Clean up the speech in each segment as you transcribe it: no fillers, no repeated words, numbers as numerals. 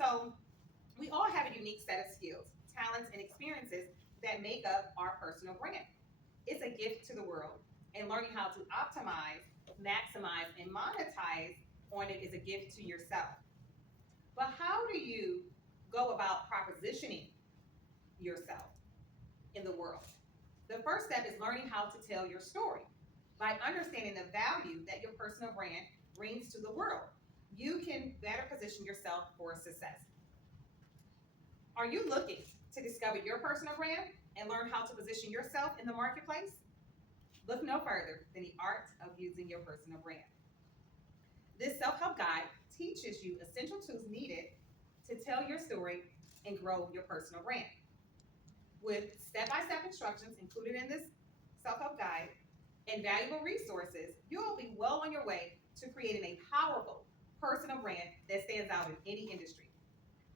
So we all have a unique set of skills, talents, and experiences that make up our personal brand. It's a gift to the world, and learning how to optimize, maximize, and monetize on it is a gift to yourself. But how do you go about propositioning yourself in the world? The first step is learning how to tell your story. By understanding the value that your personal brand brings to the world, you can better position yourself for success. Are you looking to discover your personal brand and learn how to position yourself in the marketplace? Look no further than the art of using your personal brand. This self help guide teaches you essential tools needed to tell your story and grow your personal brand. With step by step instructions included in this self help guide and valuable resources, you'll be well on your way to creating a powerful personal brand that stands out in any industry.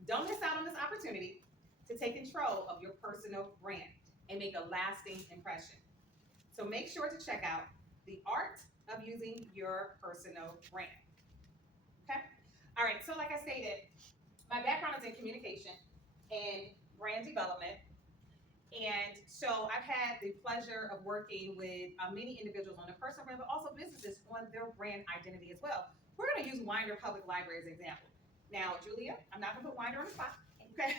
Don't miss out on this opportunity to take control of your personal brand and make a lasting impression. So make sure to check out the art of using your personal brand. Okay? All right, so like I stated, my background is in communication and brand development. And so I've had the pleasure of working with many individuals on their personal brand, but also businesses on their brand identity as well. We're going to use Winder Public Library as an example. Now, Julia, I'm not going to put Winder on the spot. Okay,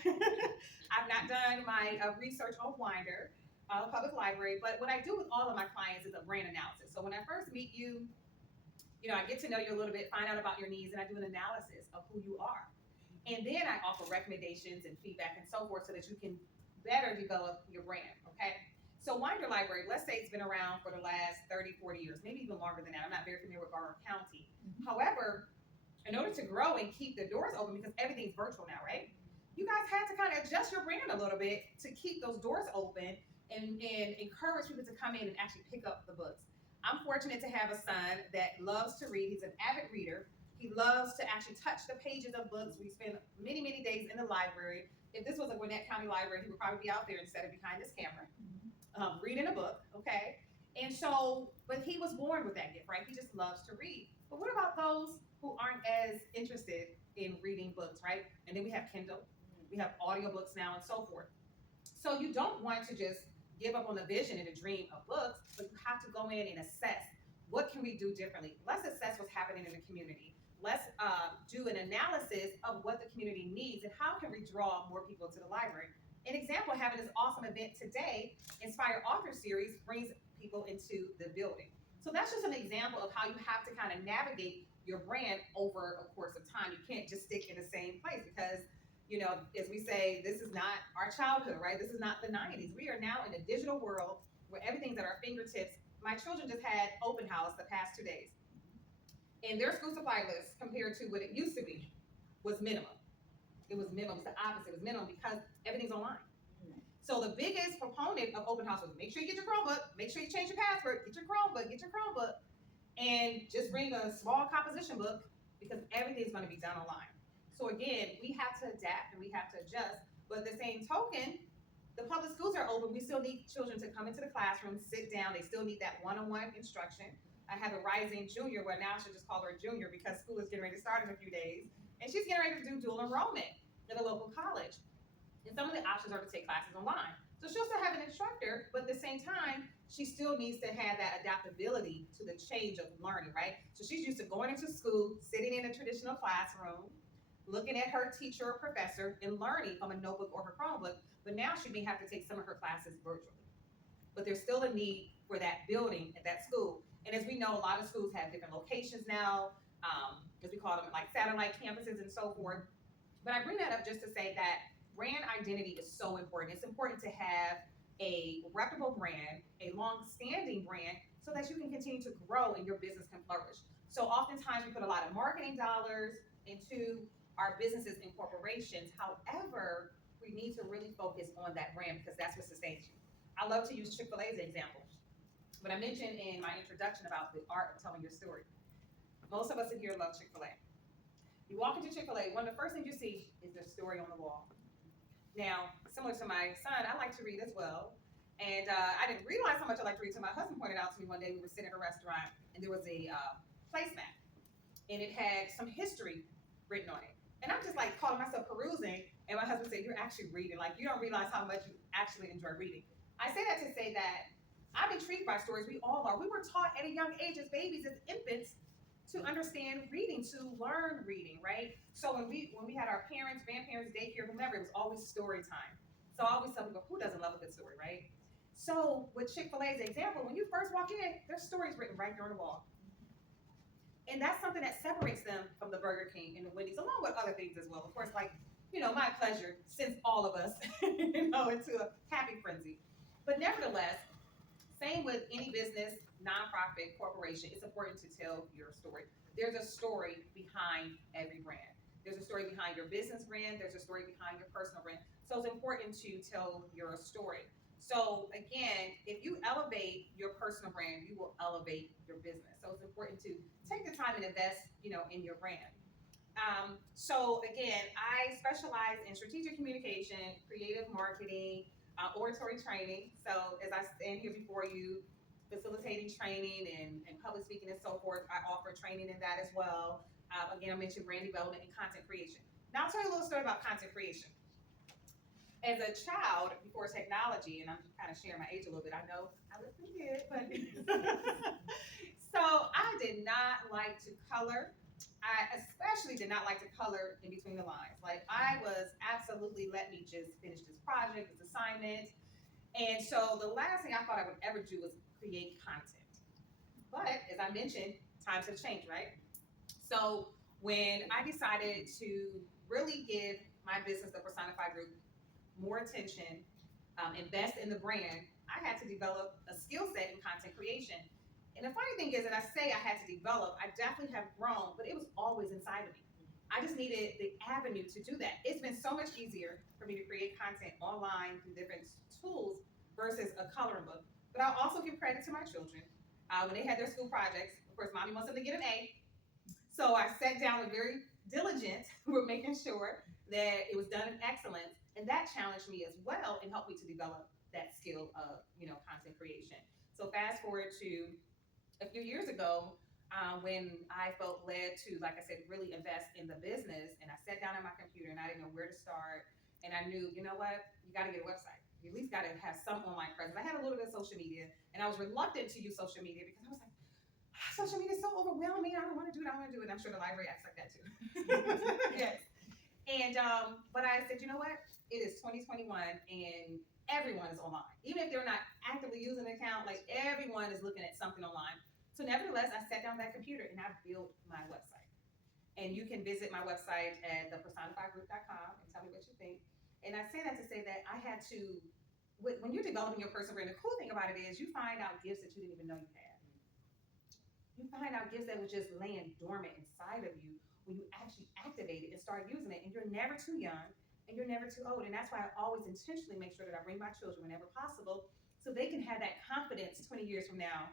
I've not done my research on Winder Public Library, but what I do with all of my clients is a brand analysis. So when I first meet you, I get to know you a little bit, find out about your needs, and I do an analysis of who you are. And then I offer recommendations and feedback and so forth so that you can better develop your brand, okay? So Winder Library, let's say it's been around for the last 30, 40 years, maybe even longer than that. I'm not very familiar with Garner County. However, in order to grow and keep the doors open, because everything's virtual now, right? You guys had to kind of adjust your brand a little bit to keep those doors open and encourage people to come in and actually pick up the books. I'm fortunate to have a son that loves to read. He's an avid reader. He loves to actually touch the pages of books. We spend many, many days in the library. If this was a Gwinnett County library, he would probably be out there instead of behind his camera, reading a book, okay? And so, but he was born with that gift, right? He just loves to read. But what about those who aren't as interested in reading books, right? And then we have Kindle, we have audiobooks now, and so forth. So you don't want to just give up on the vision and the dream of books, but you have to go in and assess what can we do differently. Let's assess what's happening in the community. Let's do an analysis of what the community needs and how can we draw more people to the library. An example, having this awesome event today, Inspire Author Series, brings people into the building. So that's just an example of how you have to kind of navigate your brand over a course of time. You can't just stick in the same place because as we say, this is not our childhood, right? This is not the 90s. We are now in a digital world where everything's at our fingertips. My children just had open house the past 2 days, and their school supply list compared to what it used to be was minimum. It was minimum. It's the opposite. It was minimum because everything's online. So the biggest proponent of open house was make sure you get your Chromebook, make sure you change your password, get your Chromebook, and just bring a small composition book because everything's going to be done online. So again, we have to adapt and we have to adjust. But the same token, the public schools are open. We still need children to come into the classroom, sit down. They still need that one-on-one instruction. I have a rising junior, well now I should just call her a junior because school is getting ready to start in a few days. And she's getting ready to do dual enrollment at a local college. And some of the options are to take classes online. So she'll still have an instructor, but at the same time, she still needs to have that adaptability to the change of learning, right? So she's used to going into school, sitting in a traditional classroom, looking at her teacher or professor and learning from a notebook or her Chromebook, but now she may have to take some of her classes virtually. But there's still a need for that building at that school. And as we know, a lot of schools have different locations now, as we call them, like satellite campuses and so forth. But I bring that up just to say that brand identity is so important. It's important to have a reputable brand, a long-standing brand, so that you can continue to grow and your business can flourish. So oftentimes we put a lot of marketing dollars into our businesses and corporations. However, we need to really focus on that brand because that's what sustains you. I love to use Chick-fil-A as an example. But I mentioned in my introduction about the art of telling your story. Most of us in here love Chick-fil-A. You walk into Chick-fil-A, one of the first things you see is their story on the wall. Now, similar to my son, I like to read as well. And I didn't realize how much I like to read until my husband pointed out to me one day. We were sitting at a restaurant and there was a placemat and it had some history written on it. And I'm just like calling myself perusing. And my husband said, "You're actually reading. Like, you don't realize how much you actually enjoy reading." I say that to say that I'm intrigued by stories. We all are. We were taught at a young age as babies, as infants, to understand reading, to learn reading, right? So when we had our parents, grandparents, daycare, whomever, it was always story time. So I always tell people, who doesn't love a good story, right? So with Chick-fil-A's example, when you first walk in, there's stories written right there on the wall. And that's something that separates them from the Burger King and the Wendy's, along with other things as well. Of course, like, my pleasure sends all of us, into a happy frenzy. But nevertheless, same with any business, nonprofit, corporation, it's important to tell your story. There's a story behind every brand. There's a story behind your business brand, there's a story behind your personal brand. So it's important to tell your story. So again, if you elevate your personal brand, you will elevate your business. So it's important to take the time and invest, in your brand. So again, I specialize in strategic communication, creative marketing, oratory training. So as I stand here before you, facilitating training and public speaking and so forth, I offer training in that as well. Again, I mentioned brand development and content creation. Now I'll tell you a little story about content creation. As a child, before technology, and I'm kind of sharing my age a little bit, I know I look pretty good, but so I did not like to color. I especially did not like to color in between the lines. Like, I was absolutely, let me just finish this project, this assignment. And so the last thing I thought I would ever do was create content. But as I mentioned, times have changed, right? So when I decided to really give my business, the Personify Group, more attention, invest in the brand, I had to develop a skill set in content creation. And the funny thing is that I say I had to develop, I definitely have grown, but it was always inside of me. I just needed the avenue to do that. It's been so much easier for me to create content online through different tools versus a coloring book. But I'll also give credit to my children. When they had their school projects, of course, mommy wants them to get an A. So I sat down and very diligent with making sure that it was done in excellence. And that challenged me as well and helped me to develop that skill of, content creation. So fast forward to a few years ago, when I felt led to, like I said, really invest in the business, and I sat down at my computer and I didn't know where to start. And I knew, you know what, you got to get a website. You at least got to have some online presence. I had a little bit of social media, and I was reluctant to use social media because I was like, social media is so overwhelming. I don't want to do it. I don't want to do it. And I'm sure the library acts like that too. Yes. And but I said, you know what? It is 2021, and everyone is online. Even if they're not actively using an account, like, everyone is looking at something online. So nevertheless, I sat down that computer and I built my website. And you can visit my website at thepersonifygroup.com and tell me what you think. And I say that to say that I had to, when you're developing your personal brand, the cool thing about it is you find out gifts that you didn't even know you had. You find out gifts that was just laying dormant inside of you when you actually activate it and start using it. And you're never too young and you're never too old. And that's why I always intentionally make sure that I bring my children whenever possible so they can have that confidence 20 years from now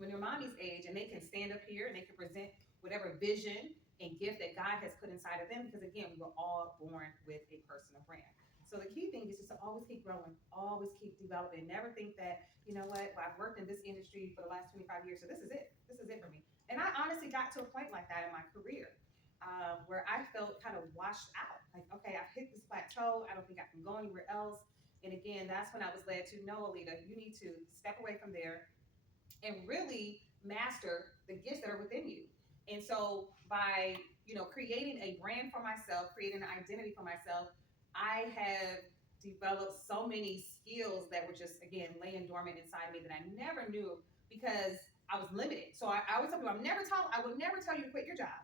when they're mommy's age, and they can stand up here and they can present whatever vision and gift that God has put inside of them. Because again, we were all born with a personal brand. So the key thing is just to always keep growing, always keep developing. Never think that, you know what, well, I've worked in this industry for the last 25 years, so this is it. This is it for me. And I honestly got to a point like that in my career, where I felt kind of washed out. Like, okay, I've hit this plateau. I don't think I can go anywhere else. And again, that's when I was led to, no, Alita, you need to step away from there and really master the gifts that are within you. And so by, creating a brand for myself, creating an identity for myself, I have developed so many skills that were just, again, laying dormant inside of me that I never knew because I was limited. So I always tell people, I would never tell you to quit your job.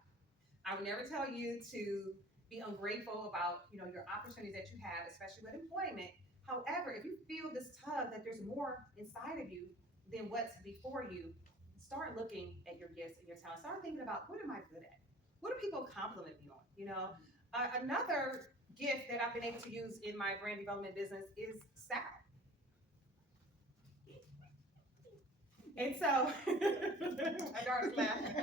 I would never tell you to be ungrateful about, your opportunities that you have, especially with employment. However, if you feel this tug that there's more inside of you than what's before you, start looking at your gifts and your talents. Start thinking about, what am I good at? What do people compliment me on? Another gift that I've been able to use in my brand development business is style. And so, my daughter's laughing.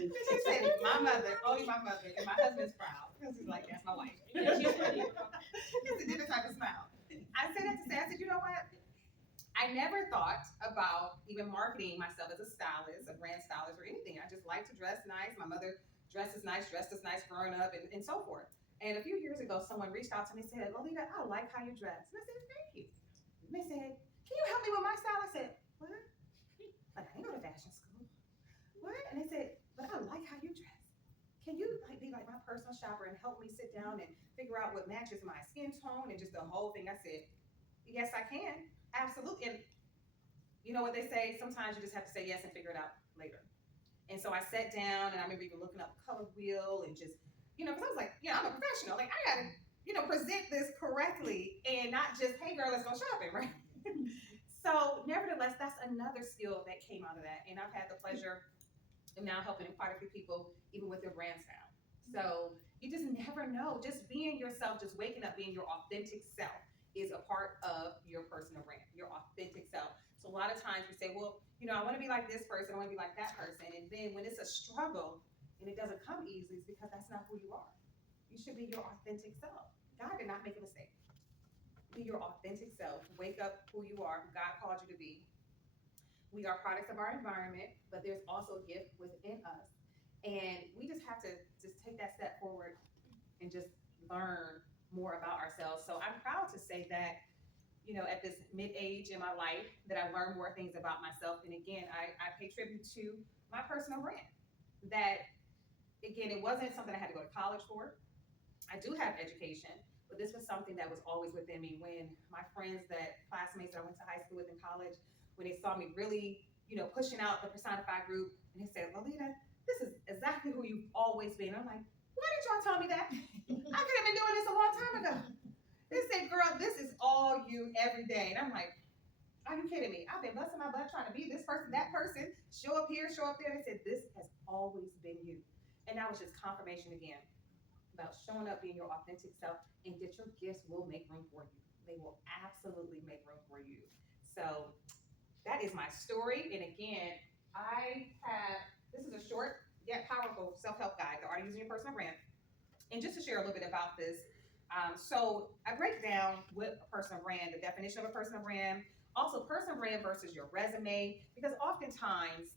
She said, my mother, only my mother, and my husband's proud because he's like, that's my wife. It's a different type of smile. I said that to say, I said, you know what? I never thought about even marketing myself as a stylist, a brand stylist, or anything. I just like to dress nice. My mother dressed as nice, growing up, and so forth. And a few years ago, someone reached out to me and said, Lolita, I like how you dress. And I said, thank you. And they said, can you help me with my style? I said, what? Like, I ain't go to fashion school. What? And they said, but I like how you dress. Can you like be like my personal shopper and help me sit down and figure out what matches my skin tone and just the whole thing? I said, yes, I can. Absolutely. And you know what they say? Sometimes you just have to say yes and figure it out later. And so I sat down and I remember even looking up color wheel and just, because I was like, I'm a professional. Like, I got to, present this correctly and not just, hey, girl, let's go shopping, right? So, nevertheless, that's another skill that came out of that. And I've had the pleasure of now helping quite a few people, even with their brand style. So, you just never know. Just being yourself, just waking up, being your authentic self is a part of your personal brand, your authentic self. So, a lot of times we say, well, I want to be like this person, I want to be like that person. And then when it's a struggle and it doesn't come easily, it's because that's not who you are. You should be your authentic self. God did not make a mistake. Be your authentic self. Wake up who you are, who God called you to be. We are products of our environment, but there's also a gift within us. And we just have to just take that step forward and just learn more about ourselves. So I'm proud to say that, at this mid-age in my life, that I learned more things about myself. And again, I pay tribute to my personal brand. That, again, it wasn't something I had to go to college for. I do have education, but this was something that was always within me. When my friends, classmates that I went to high school with in college, when they saw me really, pushing out the personified group, and they said, Lolita, this is exactly who you've always been. I'm like, why didn't y'all tell me that? I could have been doing this a long time ago. They said, girl, this is all you every day. And I'm like, are you kidding me? I've been busting my butt trying to be this person, that person, show up here, show up there. They said, this has always been you. And that was just confirmation again about showing up, being your authentic self, and that your gifts will make room for you. They will absolutely make room for you. So that is my story. And again, this is a short yet powerful self-help guide, The Art of Using Your Personal Brand. And just to share a little bit about this, so I break down what a personal brand, the definition of a personal brand, also personal brand versus your resume, because oftentimes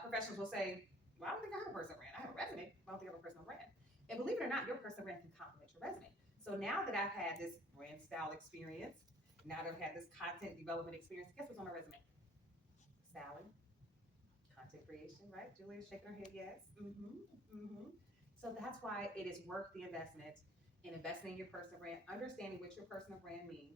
professionals will say, well, I don't think I have a personal brand. I have a resume, but I don't think I have a personal brand. And believe it or not, your personal brand can complement your resume. So now that I've had this brand style experience, now that I've had this content development experience, guess what's on my resume? Sally, content creation, right? Julia's shaking her head, yes. So that's why it is worth the investment in investing in your personal brand, understanding what your personal brand means,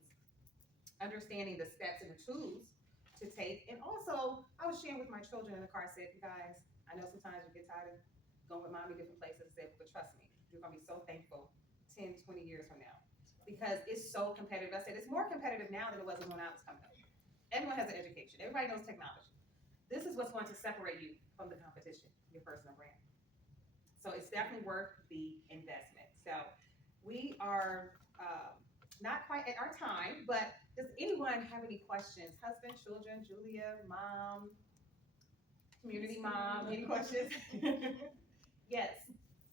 understanding the steps and the tools to take. And also, I was sharing with my children in the car, I said, you guys, I know sometimes you get tired of going with mommy different places, but trust me, you're gonna be so thankful 10, 20 years from now, because it's so competitive. I said it's more competitive now than it was when I was coming up. Everyone has an education. Everybody knows technology. This is what's going to separate you from the competition, your personal brand. So it's definitely worth the investment. So we are not quite at our time, but does anyone have any questions? Husband, children, Julia, mom, community mom, any questions? Yes.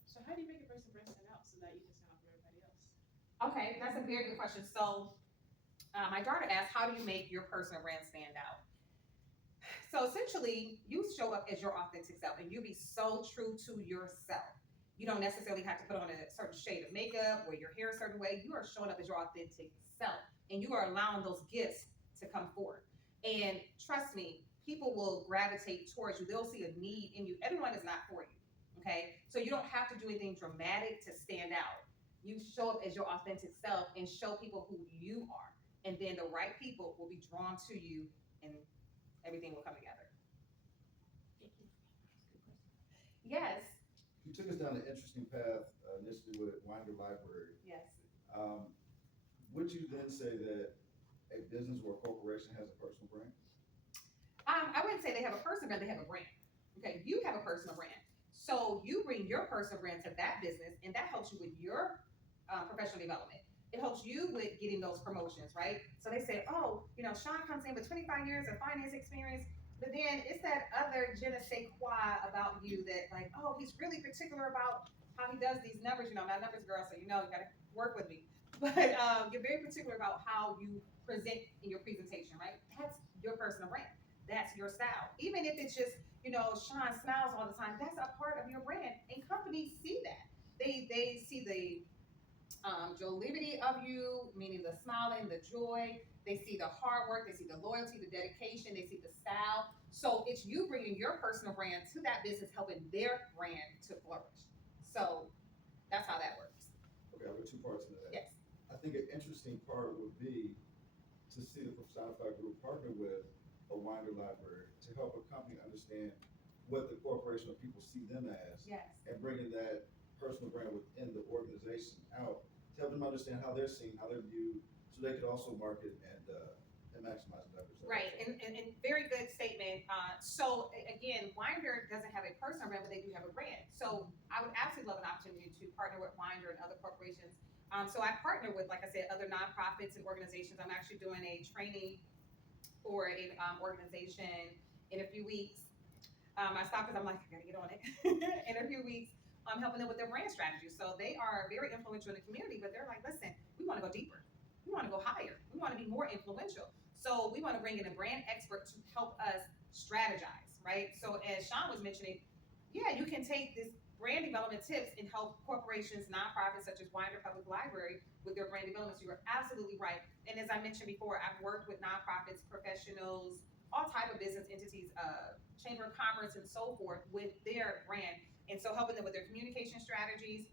So how do you make a personal brand stand out so that you can stand out for everybody else? Okay, that's a very good question. So my daughter asked, how do you make your personal brand stand out? So essentially, you show up as your authentic self and you be so true to yourself. You don't necessarily have to put on a certain shade of makeup or your hair a certain way. You are showing up as your authentic self and you are allowing those gifts to come forward. And trust me, people will gravitate towards you. They'll see a need in you. Everyone is not for you. Okay, so you don't have to do anything dramatic to stand out. You show up as your authentic self and show people who you are, and then the right people will be drawn to you, and everything will come together. Yes. You took us down an interesting path initially with Winder Library. Yes. Would you then say that a business or a corporation has a personal brand? I wouldn't say they have a personal brand, they have a brand. Okay, you have a personal brand. So you bring your personal brand to that business, and that helps you with your professional development. It helps you with getting those promotions, right? So they say, oh, Sean comes in with 25 years of finance experience, but then it's that other je ne sais quoi about you that like, oh, he's really particular about how he does these numbers. I'm not a numbers girl, so you gotta work with me. But you're very particular about how you present in your presentation, right? That's your personal brand. That's your style. Even if it's just, Sean smiles all the time, that's a part of your brand. Encompass jollibity of you, meaning the smiling, the joy. They see the hard work, they see the loyalty, the dedication, they see the style. So it's you bringing your personal brand to that business, helping their brand to flourish. So that's how that works. Okay, there are two parts into that. Yes. I think an interesting part would be to see the Personify Group partner with a Winder Library to help a company understand what the corporation or people see them as, Yes. and bringing that personal brand within the organization out to help them understand how they're seen, how they're viewed, so they could also market and maximize leverage. Right, and very good statement. So again, Winder doesn't have a personal brand, but they do have a brand. So I would absolutely love an opportunity to partner with Winder and other corporations. So I partner with, like I said, other nonprofits and organizations. I'm actually doing a training for an organization in a few weeks. I stopped because I'm like, I gotta get on it. In a few weeks, I'm helping them with their brand strategy. So they are very influential in the community, but they're like, listen, we want to go deeper. We want to go higher. We want to be more influential. So we want to bring in a brand expert to help us strategize, right? So as Sean was mentioning, yeah, you can take this brand development tips and help corporations, nonprofits such as Winder Public Library with their brand development. So you're absolutely right. And as I mentioned before, I've worked with nonprofits, professionals, all type of business entities, chamber of commerce and so forth with their brand. And so helping them with their communication strategies.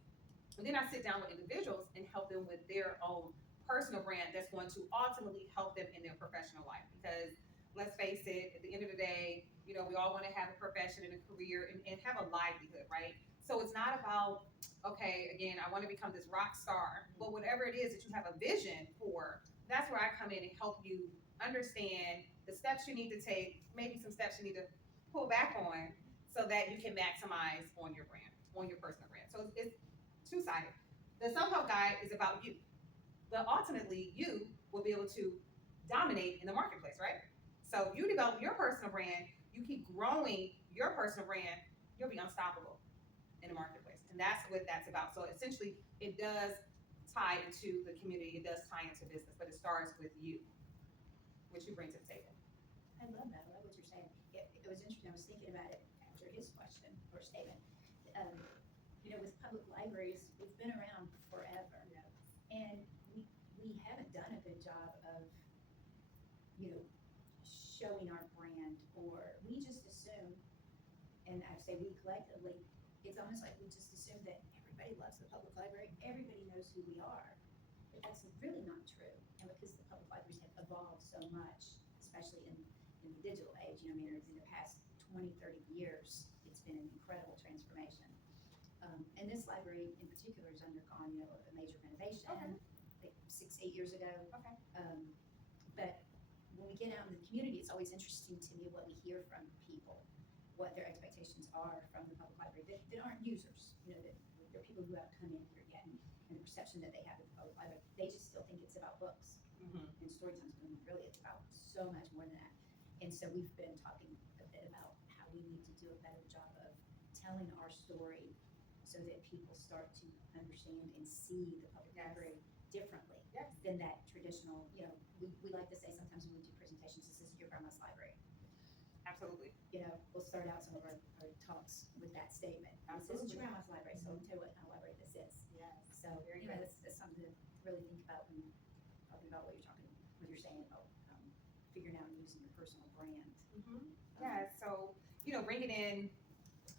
And then I sit down with individuals and help them with their own personal brand that's going to ultimately help them in their professional life. Because let's face it, at the end of the day, you know, we all want to have a profession and a career and have a livelihood, right? So it's not about, okay, again, I want to become this rock star, but whatever it is that you have a vision for, that's where I come in and help you understand the steps you need to take, maybe some steps you need to pull back on so that you can maximize on your brand, on your personal brand. So it's two-sided. The self-help guide is about you, but ultimately you will be able to dominate in the marketplace, right? So if you develop your personal brand, you keep growing your personal brand, you'll be unstoppable in the marketplace. And that's what that's about. So essentially it does tie into the community, it does tie into business, but it starts with you, what you bring to the table. I love that. I love what you're saying. It was interesting. I was thinking about it after his question or statement. You know, with public libraries, we've been around forever, and we haven't done a good job of, you know, showing our brand, or we just assume, and I say we collectively, it's almost like we just assume that everybody loves the public library, everybody knows who we are, but that's really not true. And because the public libraries have evolved so much, especially in the digital age, you know, I mean, in the past 20, 30 years, it's been an incredible transformation. And this library in particular has undergone, you know, a major renovation, Okay. like 6-8 years ago. Okay. But when we get out in the community, it's always interesting to me what we hear from people, what their expectations are from the public library that aren't users. You know, that they're people who haven't come in here yet, and the perception that they have of the public library, they just still think it's about books. Mm-hmm. And story times, when really it's about so much more than that. And so we've been talking a bit about how we need to do a better job of telling our story so that people start to understand and see the public Yes. library differently Yes. than that traditional, you know, we like to say sometimes when we do presentations, this is your grandma's library. Absolutely. You know, we'll start out some of our talks with that statement. This is your grandma's library, so let me tell you what kind of library this is. Yes. So, Very you know, good. that's something to really think about when talking about what you're saying about figuring out and using your personal brand. Mm-hmm. Yeah, so, you know, bringing in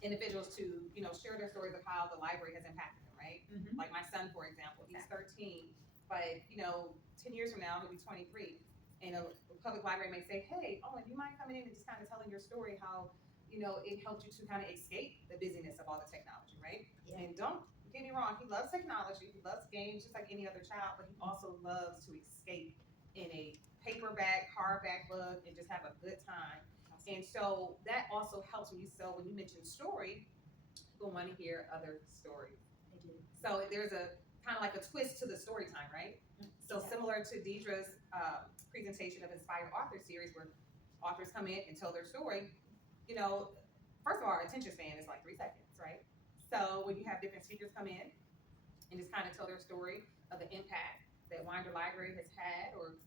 individuals to, you know, share their stories of how the library has impacted them, right? Mm-hmm. Like my son, for example, he's 13, but, you know, 10 years from now, he'll be 23. And a public library may say, hey, Owen, you mind coming in and just kind of telling your story, how, you know, it helped you to kind of escape the busyness of all the technology, right? Yeah. And don't get me wrong, he loves technology, he loves games just like any other child, but he also loves to escape in a paperback, hardback book and just have a good time. And so that also helps when you mention story, people want to hear other stories. They do. So there's a kind of like a twist to the story time, right? So Yeah. similar to Deidre's presentation of Inspired Author Series, where authors come in and tell their story, you know, first of all, our attention span is like 3 seconds, right? So when you have different speakers come in and just kind of tell their story of the impact that Winder Library has had, or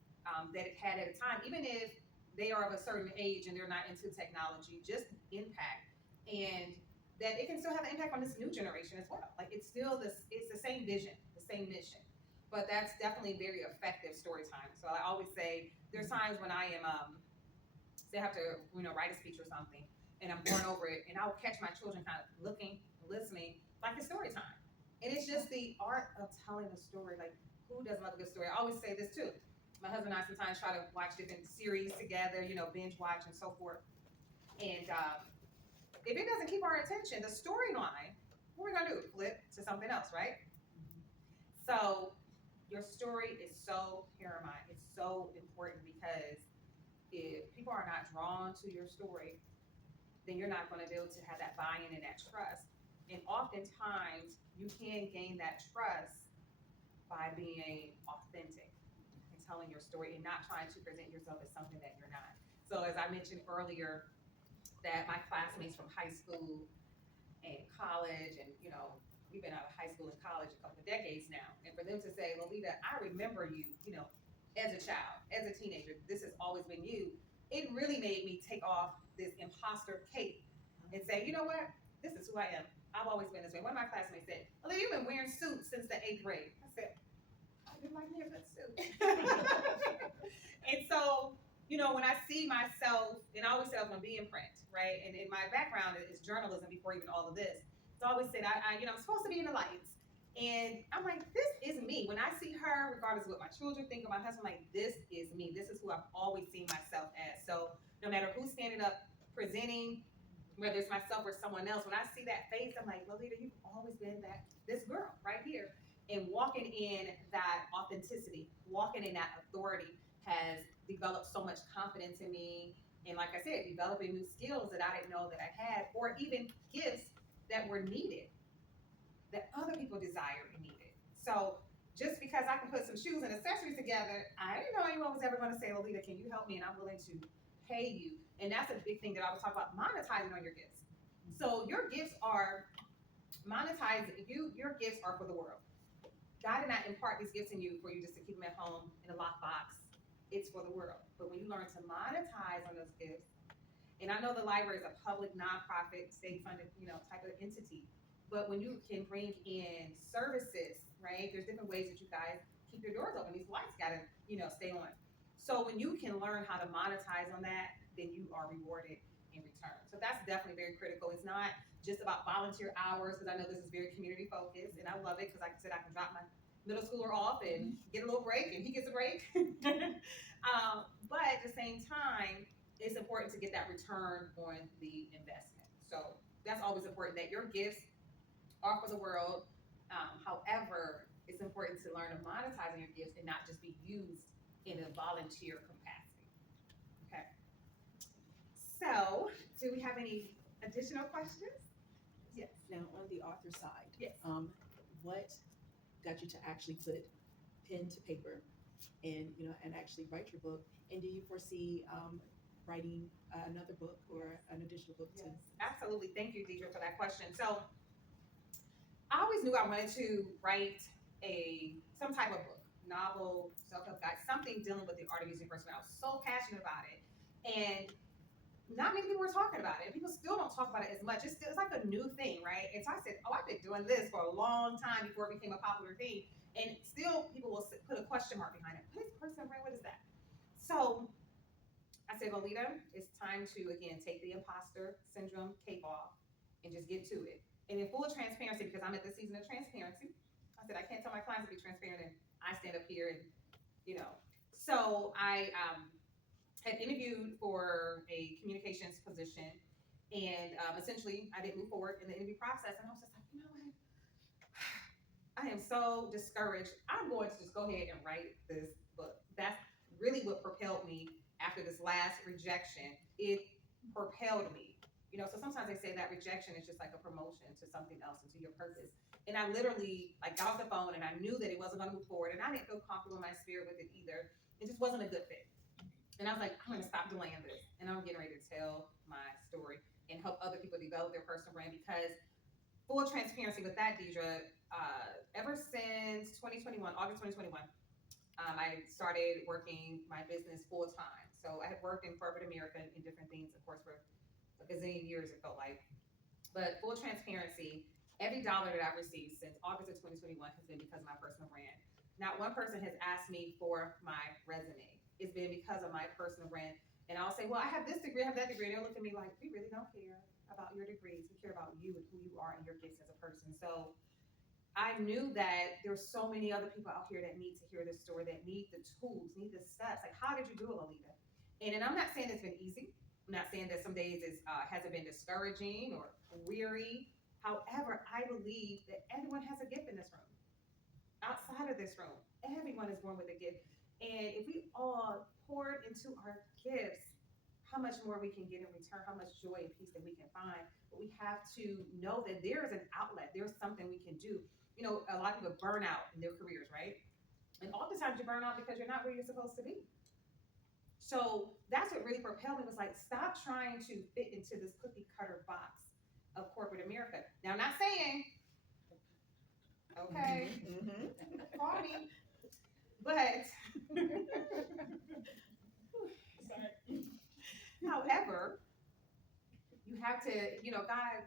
that it had at a time, even if they are of a certain age and they're not into technology, just impact, and that it can still have an impact on this new generation as well. Like it's the same vision, the same mission. but that's definitely very effective story time. So I always say there's times when I am say I have to, write a speech or something, and I'm going over it, and I'll catch my children kind of looking, listening, like it's story time. And it's just the art of telling a story. Like, who doesn't love a good story? I always say this too. My husband and I sometimes try to watch different series together, binge watch and so forth. And if it doesn't keep our attention, the storyline, what are we gonna do? Flip to something else, right? So your story is so paramount. It's so important because if people are not drawn to your story, then you're not going to be able to have that buy-in and that trust. And oftentimes, you can gain that trust by being authentic and telling your story and not trying to present yourself as something that you're not. So as I mentioned earlier, that my classmates from high school and college, and we've been out of high school and college a couple of decades now, and for them to say, Lolita, I remember you, as a child, as a teenager, this has always been you. It really made me take off this imposter cape and say, you know what? This is who I am. I've always been this way. One of my classmates said, Lolita, you've been wearing suits since the 8th grade. I said, I didn't like wearing that suit. And so, when I see myself, and I always say I was going to be in print, right? And in my background is journalism before even all of this. So I always said, I'm supposed to be in the lights. And I'm like, this is me. When I see her, regardless of what my children think of my husband, I'm like, this is me. This is who I've always seen myself as. So no matter who's standing up presenting, whether it's myself or someone else, when I see that face, I'm like, Lolita, you've always been this girl right here. And walking in that authenticity, walking in that authority has developed so much confidence in me. And like I said, developing new skills that I didn't know that I had, or even gifts that were needed, that other people desired and needed. So just because I can put some shoes and accessories together, I didn't know anyone was ever going to say, Lolita, can you help me? And I'm willing to pay you. And that's a big thing that I was talking about, monetizing on your gifts. So your gifts are monetized. Your gifts are for the world. God did not impart these gifts in you for you just to keep them at home in a lockbox. It's for the world. But when you learn to monetize on those gifts, and I know the library is a public, nonprofit, state-funded, type of entity. But when you can bring in services, right? There's different ways that you guys keep your doors open. These lights gotta, stay on. So when you can learn how to monetize on that, then you are rewarded in return. So that's definitely very critical. It's not just about volunteer hours, because I know this is very community focused, and I love it because, like I said, I can drop my middle schooler off and get a little break, and he gets a break. But at the same time, it's important to get that return on the investment. So that's always important, that your gifts are for the world. However, it's important to learn to monetize your gifts and not just be used in a volunteer capacity. Okay. So, do we have any additional questions? Yes. Now, on the author side, Yes. what got you to actually put pen to paper and and actually write your book? And do you foresee writing another book or an additional book too? Yes, absolutely. Thank you, Deidre, for that question. So I always knew I wanted to write some type of book, novel, self-help guide, something dealing with the art of using personal. I was so passionate about it. And not many people were talking about it. And people still don't talk about it as much. It's like a new thing, right? And so I said, I've been doing this for a long time before it became a popular thing. And still people will put a question mark behind it. What is personal brand? What is that? So I said, Lolita, it's time to, again, take the imposter syndrome cape off and just get to it. And in full transparency, because I'm at the season of transparency, I said, I can't tell my clients to be transparent, and I stand up here and, So I had interviewed for a communications position, and essentially I didn't move forward in the interview process. And I was just like, you know what? I am so discouraged. I'm going to just go ahead and write this book. That's really what propelled me after this last rejection. It propelled me. So sometimes they say that rejection is just like a promotion to something else and to your purpose. And I literally got off the phone, and I knew that it wasn't going to move forward, and I didn't feel comfortable in my spirit with it either. It just wasn't a good fit. And I was like, I'm going to stop delaying this, and I'm getting ready to tell my story and help other people develop their personal brand. Because full transparency with that, Deidre, ever since 2021, August 2021, I started working my business full time. So I had worked in corporate America in different things, of course, for a gazillion years, it felt like. But full transparency, every dollar that I've received since August of 2021 has been because of my personal brand. not one person has asked me for my resume. It's been because of my personal brand. And I'll say, well, I have this degree, I have that degree. And they'll look at me like, we really don't care about your degrees. We care about you and who you are and your gifts as a person. So I knew that there's so many other people out here that need to hear this story, that need the tools, need the steps. Like, how did you do it, Lolita? And I'm not saying it's been easy. I'm not saying that some days it hasn't been discouraging or weary. However, I believe that everyone has a gift in this room. Outside of this room, everyone is born with a gift. And if we all poured into our gifts, how much more we can get in return, how much joy and peace that we can find. But we have to know that there is an outlet, there's something we can do. You know, a lot of people burn out in their careers, right? And oftentimes you burn out because you're not where you're supposed to be. So that's what really propelled me, was like, stop trying to fit into this cookie cutter box of corporate America. Now, I'm not saying, okay, call me, but however, you have to, you know, God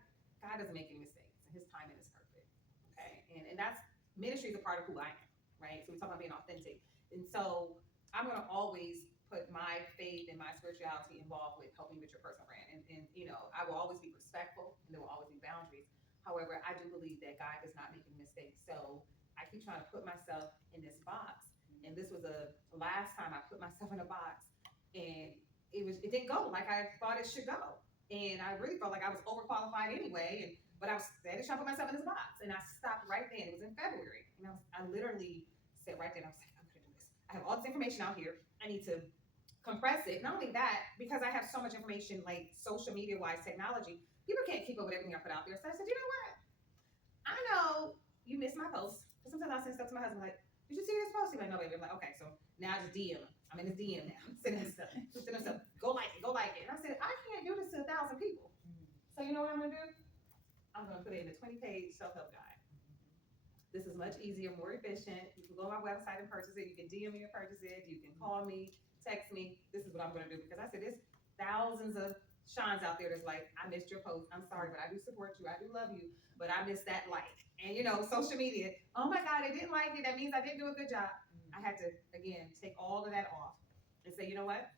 doesn't make any mistakes, and His timing is perfect. Okay, and that's, ministry is a part of who I am, right? So we talk about being authentic, and so I'm gonna always put my faith and my spirituality involved with helping with your personal brand, and you know, I will always be respectful, and there will always be boundaries. However, I do believe that God does not make any mistakes, so I keep trying to put myself in this box, and this was the last time I put myself in a box, and it didn't go like I thought it should go. And I really felt like I was overqualified anyway, but I was steady trying to put myself in this box. And I stopped right then. It was in February. And I literally said right then, I was like, I'm gonna do this. I have all this information out here. I need to compress it. Not only that, because I have so much information, like social media wise, technology, people can't keep up with everything I put out there. So I said, you know what? I know you missed my post. Because sometimes I'll send stuff to my husband like, did you see this post? He's like, no, baby. I'm like, okay, so now I just DM him. I'm in his DM now. Sending him stuff. Sending him stuff. Go like it. And I said, I can't do this to 1,000 people. So you know what I'm gonna do? I'm gonna put it in a 20-page self-help guide. This is much easier, more efficient. You can go on my website and purchase it. You can DM me and purchase it. You can call me, text me. This is what I'm gonna do, because I said there's thousands of Sean's out there that's like, I missed your post. I'm sorry, but I do support you. I do love you, but I missed that like. And you know, social media, oh my God, I didn't like it. That means I didn't do a good job. I had to, again, take all of that off and say, you know what?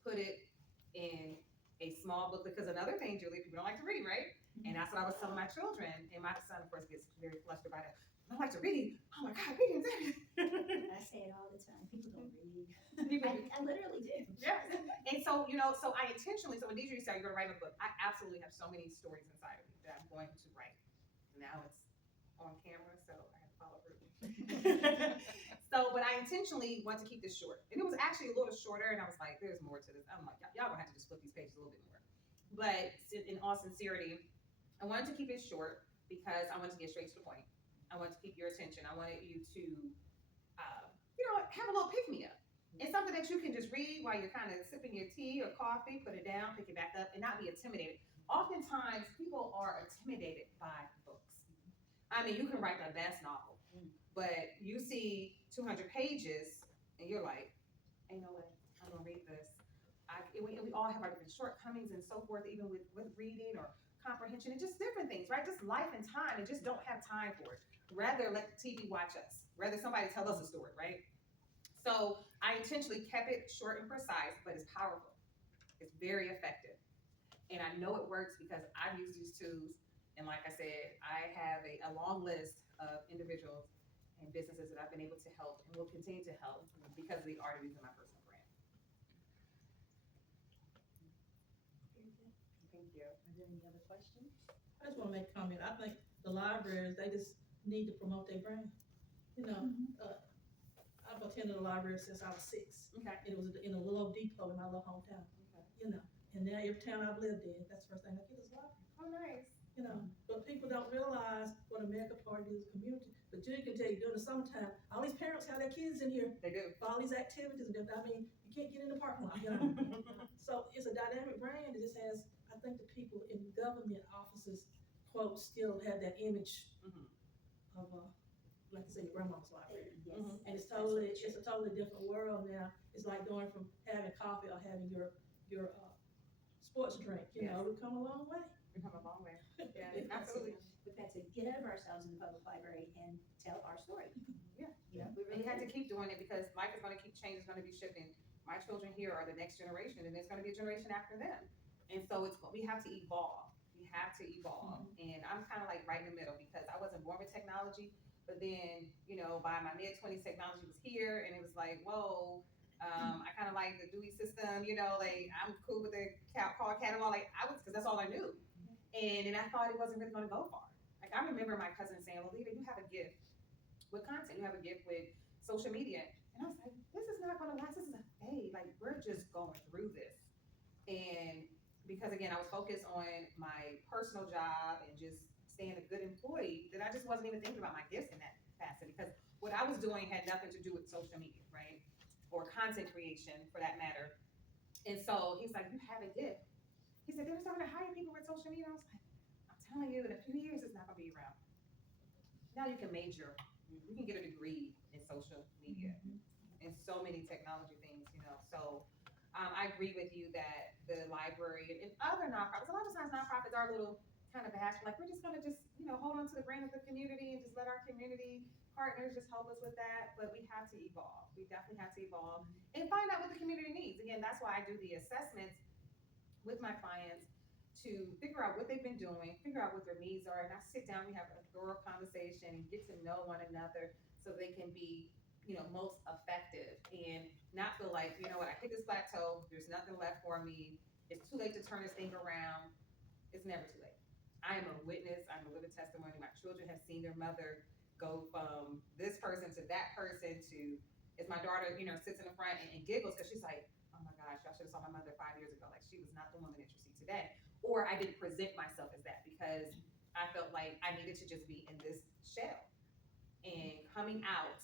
Put it in a small book, because another thing, Julie, people don't like to read, right? And that's what I was telling my children. And my son, of course, gets very flustered by that. I don't like to read. Oh my God, reading. I say it all the time. People don't read. I literally do. Yeah. And so, you know, so I intentionally, so when Deidre said you're gonna write a book, I absolutely have so many stories inside of me that I'm going to write. Now it's on camera, so I have to follow through. So, but I intentionally want to keep this short. And it was actually a little shorter, and I was like, there's more to this. I'm like, y'all gonna have to just flip these pages a little bit more. But in all sincerity, I wanted to keep it short because I wanted to get straight to the point. I wanted to keep your attention. I wanted you to, you know, have a little pick-me-up. It's something that you can just read while you're kind of sipping your tea or coffee, put it down, pick it back up, and not be intimidated. Oftentimes, people are intimidated by books. I mean, you can write the best novel, but you see 200 pages, and you're like, ain't no way, I'm gonna read this. We all have our different shortcomings and so forth, even with reading or comprehension and just different things, right? Just life and time, and just don't have time for it. Rather let the TV watch us. Rather somebody tell us a story, right? So I intentionally kept it short and precise, but it's powerful. It's very effective. And I know it works because I've used these tools. And like I said, I have a long list of individuals and businesses that I've been able to help and will continue to help because of the art of using my personal brand. Thank you. Are there any other questions? I just want to make a comment. I think the libraries, they just need to promote their brand. You know, I've attended the library since I was 6. Okay. It was in a little depot in my little hometown, Okay. you know. And now every town I've lived in, that's the first thing I get is a library, Oh, nice. you know. But people don't realize what America Party is, a community. But Judy can tell you, during the summertime, all these parents have their kids in here They do. for all these activities. And I mean, you can't get in the parking lot, you know. So it's a dynamic brand. It just has, I think the people in government offices, quote, still have that image of, like I said, your grandma's library. Yes. And it's a totally different world now. It's like going from having coffee or having your sports drink, you know, we've come a long way. We've come a long way. Yeah, Absolutely. absolutely. We've got to get out of ourselves in the public library and tell our story. Yeah. You know, we really he had to keep doing it because life is gonna keep changing, it's gonna be shifting. My children here are the next generation, and there's gonna be a generation after them. And so we have to evolve. We have to evolve. And I'm kind of like right in the middle because I wasn't born with technology, but then, by my mid-20s, technology was here, and it was like, whoa. I kind of like the Dewey system, like I'm cool with the call catalog, because that's all I knew. And I thought it wasn't really gonna go far. Like I remember my cousin saying, Lolita, you have a gift with content, you have a gift with social media. And I was like, this is not gonna last, this is a fade, like we're just going through this. And because again, I was focused on my personal job and just staying a good employee, that I just wasn't even thinking about my gifts in that capacity, because what I was doing had nothing to do with social media, right? Or content creation for that matter. And so he's like, you have a gift. He said, they're starting to hire people with social media. I was like, I'm telling you, in a few years, it's not gonna be around. Now you can major, you can get a degree in social media and so many technology things, So I agree with you that the library and other nonprofits, a lot of times nonprofits are a little kind of bashful, like we're just gonna hold on to the grain of the community and just let our community partners just help us with that. But we have to evolve. We definitely have to evolve and find out what the community needs. Again, that's why I do the assessments with my clients to figure out what they've been doing, figure out what their needs are, and I sit down, we have a thorough conversation and get to know one another so they can be, most effective and not feel like, I hit this plateau, there's nothing left for me, it's too late to turn this thing around. It's never too late. I am a witness, I'm a living testimony. My children have seen their mother go from this person to that person to, as my daughter, sits in the front and giggles because she's like, oh my gosh, y'all should have saw my mother 5 years ago. Like she was not the woman that you see today. Or I didn't present myself as that because I felt like I needed to just be in this shell. And coming out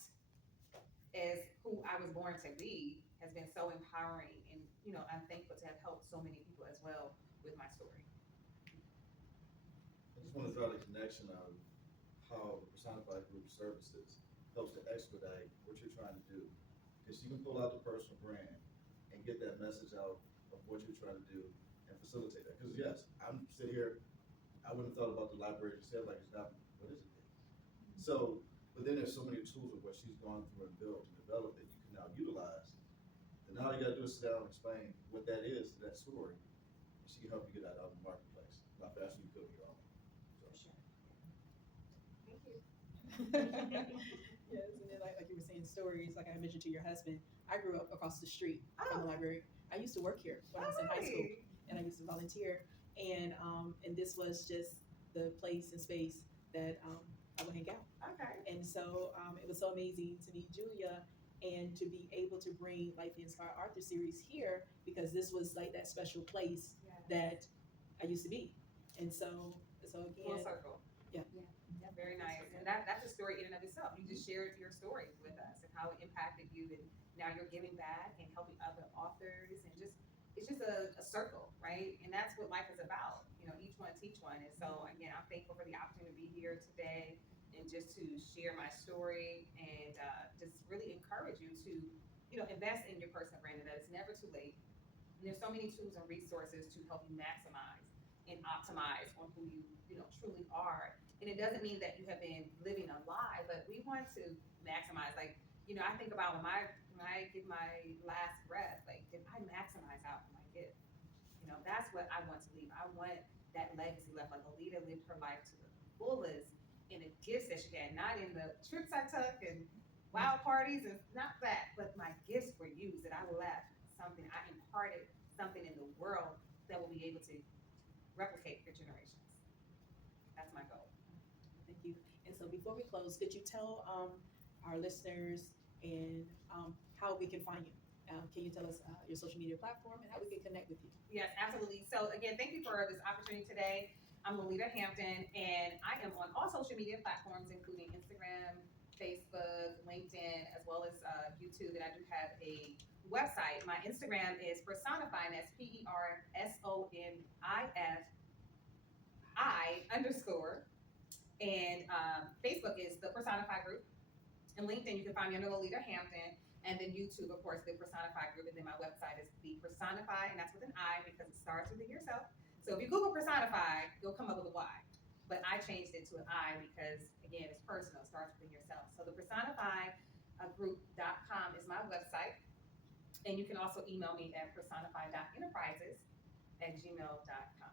as who I was born to be has been so empowering, and I'm thankful to have helped so many people as well with my story. I just want to draw the connection of how the Personified Group Services helps to expedite what you're trying to do. Because you can pull out the personal brand and get that message out of what you're trying to do and facilitate that. Because yes, I'm sitting here, I wouldn't have thought about the library you said, like it's not, what is it? So, but then there's so many tools of what she's gone through and built and developed that you can now utilize. And now all you gotta do is sit down and explain what that is, that story. And she can help you get that out in the marketplace a lot faster than you could on your own. So. Thank you. Yes, and then like you were saying, stories, like I mentioned to your husband, I grew up across the street from the library. I used to work here when I was in high school, and I used to volunteer. And this was just the place and space that I would hang out. Okay. And so it was so amazing to meet Julia and to be able to bring like the Inspire Arthur series here, because this was like that special place that I used to be. And so Full again, circle. Yeah. Very nice. And that's a story in and of itself. You just shared your story with us and how it impacted you, and now you're giving back and helping other authors, and it's just a circle, right? And that's what life is about. Each one teach one. And so again, I'm thankful for the opportunity to be here today and just to share my story and just really encourage you to, invest in your personal brand, and that it's never too late. And there's so many tools and resources to help you maximize and optimize on who you, truly are. And it doesn't mean that you have been living a lie, but we want to maximize. Like, I think about when I give my last breath, like, did I maximize out my gift? That's what I want to leave. I want that legacy left. Like Lolita lived her life to the fullest in the gifts that she had, not in the trips I took and wild parties, and not that, but my gifts were used, that I left something, I imparted something in the world that will be able to replicate for generations. That's my goal. thank you. And so before we close, could you tell our listeners and how we can find you? Can you tell us your social media platform and how we can connect with you? Yes, absolutely. So again, thank you for this opportunity today. I'm Lolita Hampton, and I am on all social media platforms, including Instagram, Facebook, LinkedIn, as well as YouTube. And I do have a website. My Instagram is Personify, and that's PERSONIFI_. And Facebook is the Personify Group. And LinkedIn, you can find me under Lolita Hampton. And then YouTube, of course, the Personify Group. And then my website is the Personify, and that's with an I because it starts with it yourself. So if you Google Personify, you'll come up with a Y. But I changed it to an I because, again, it's personal. It starts within yourself. So the Personify Group And you can also email me at personified.enterprises@gmail.com.